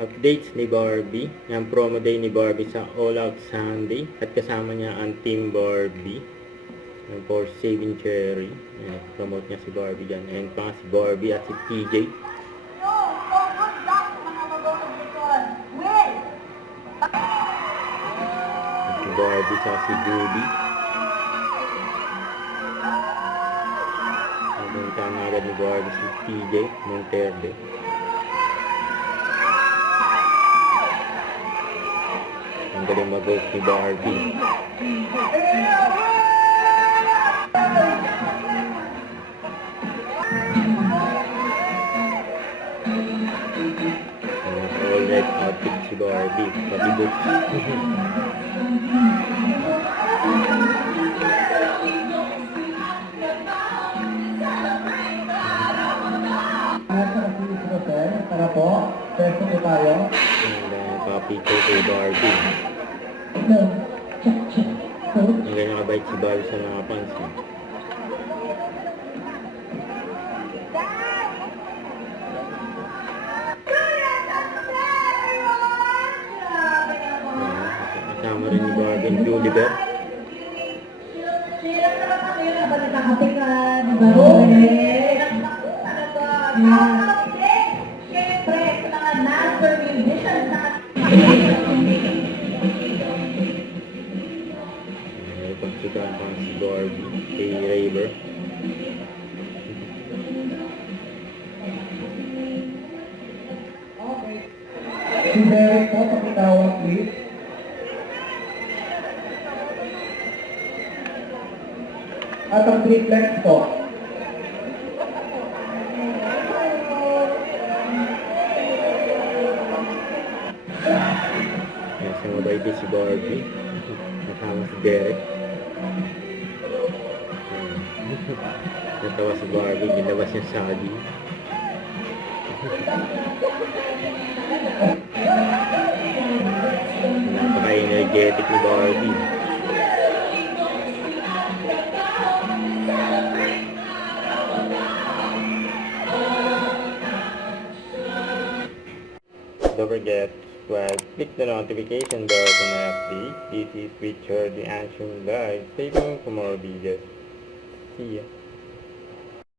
Updates ni Barbie. Yung promo day ni Barbie sa All Out Sunday. At kasama niya ang Team Barbie. Yung for Saving Cherry. Ayan, promote niya si Barbie dyan. Ayan pa si Barbie at si TJ. At si Barbie at si Judy. Nagpunta na agad ni Barbie si TJ Monterde. Ang galing mag-host ni Barbie. All red outfit si Barbie. Pati books. Para po, pwesto po tayo. Ang kapito kay Barbie. Ang ganyan kabait si Barbie sa mga fans. Kasama rin ni Barbie ang Julie Bell. Sila naman ako yun, habang nakakapikan, Barbie. Siyempre, sa mga master musicians na Pagsukaan pa si Barbie kay Raver. Si Derek po, pakitawag please. At ang triplex po. Ayan, sumabay din si Barbie. Nakama si Derek. Natawa si Barbie, ginabas niya saging. Napaka-energetic ni Barbie. Don't forget to subscribe, click the notification bell for my updates. This is Richard the Action Guide. Stay tuned for more videos. See ya.